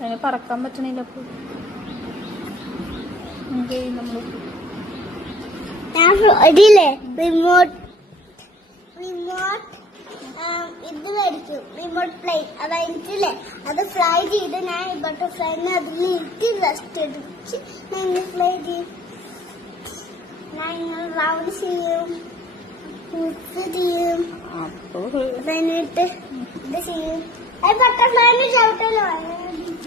അതിന് പറക്കാൻ പറ്റണില്ല. അപ്പോൾ എന്ത് ചെയ്യും നമ്മള്? ഇതില്ലേ റിമോട്ട് ഇത് മേടിക്കും, റിമോട്ട് പ്ലെയിൻ. അതായിരിക്കില്ലേ, അത് ഫ്ലൈ ചെയ്ത് ഞാൻ ബട്ടർഫ്ലൈനെ അതിൽ ഇട്ട് റെസ്റ്റ് എടുത്ത് ഞാൻ ഫ്ലൈ ചെയ്യും. ഞാൻ റൗണ്ട് ചെയ്യും, ചെയ്യും, അതിനിട്ട് ഇത് ചെയ്യും. ബട്ടർഫ്ലൈനെ ചവിട്ടല്ലോ.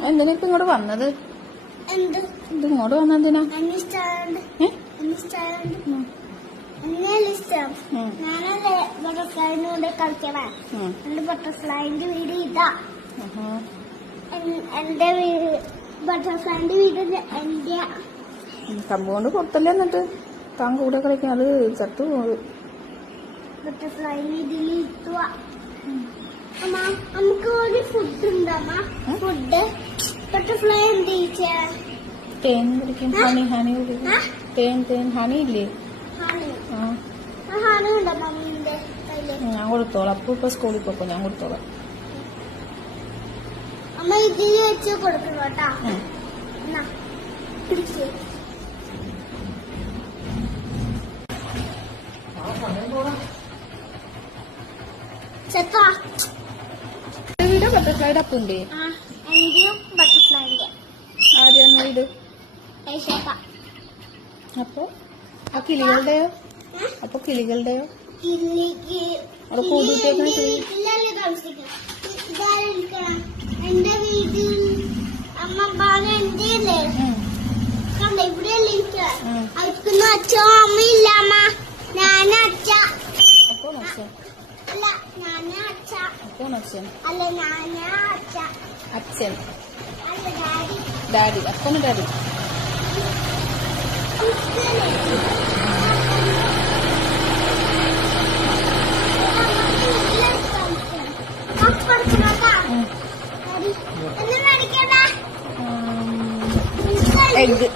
എന്തിനാ ഇപ്പൊ ഇങ്ങോട്ട് വന്നത്? എന്ത് ഇത് ഇങ്ങോട്ട് വന്നെന്തിനാ? ഞാനല്ലേ ബട്ടർഫ്ലൈനോട് കളിക്കണേ. എന്റെ ബട്ടർഫ്ലൈന്റെ വീട് ഇതാ. എന്റെ ബട്ടർഫ്ലൈന്റെ വീട് എന്റെ കമ്പൗണ്ട് പുറത്തല്ലേ. എന്നിട്ട് താൻ കൂടെ കളിക്കാൻ അത് ചത്തു പോകും. ബട്ടർഫ്ലൈനെ ഇതിൽ ഇട്ടുക. അമ്മ നമുക്ക് ഒരു ഫുഡ് ഉണ്ടമ്മ. ഫുഡ് ബട്ടർഫ്ലൈ എന്ത് ചെയ്യ? തേൻ കുടിക്കും. ഹണി കുടിക്കും. തേൻ ഹണി ഇല്ലേ? ഹണി ഉണ്ടോ മമ്മീന്റെ കയ്യില്? ഞാൻ കൊടുത്തോളാം. അപ്പൊ ഇപ്പൊ സ്കൂളിൽ പോക്കോ, ഞാൻ കൊടുത്തോളാം. അമ്മ ഇതിൽ വെച്ച് കൊടുക്കണം കേട്ടാ. വീട് ബട്ടർഫ്ലൈയുടെ അപ്പുണ്ടേ? എന്റെയും ബട്ടർഫ്ലൈന്റെ. ആദ്യം വീട്. അപ്പൊ ആ കിളികളുടെയോ? അപ്പൊ കിളികളുടെയോ? അവിടെ കൂടിയിട്ടേക്കണ എന്റെ വീട്ടിൽ അമ്മ എന്റെ അല്ലേ കണ്ട ഇവിടെയല്ലേ എനിക്ക് അവർക്കൊന്നും അച്ഛോ അമ്മയില്ല. അമ്മ ഞാനാ അച്ഛ. അപ്പൊ അച്ഛൻ അല്ല ഞാനാ അച്ഛ. അപ്പൊ അച്ഛൻ അല്ല ഞാനാ അച്ഛ. അച്ഛൻ അല്ല ഡാഡി. ഡാഡി. അപ്പന് ഡാഡി. എഗ്.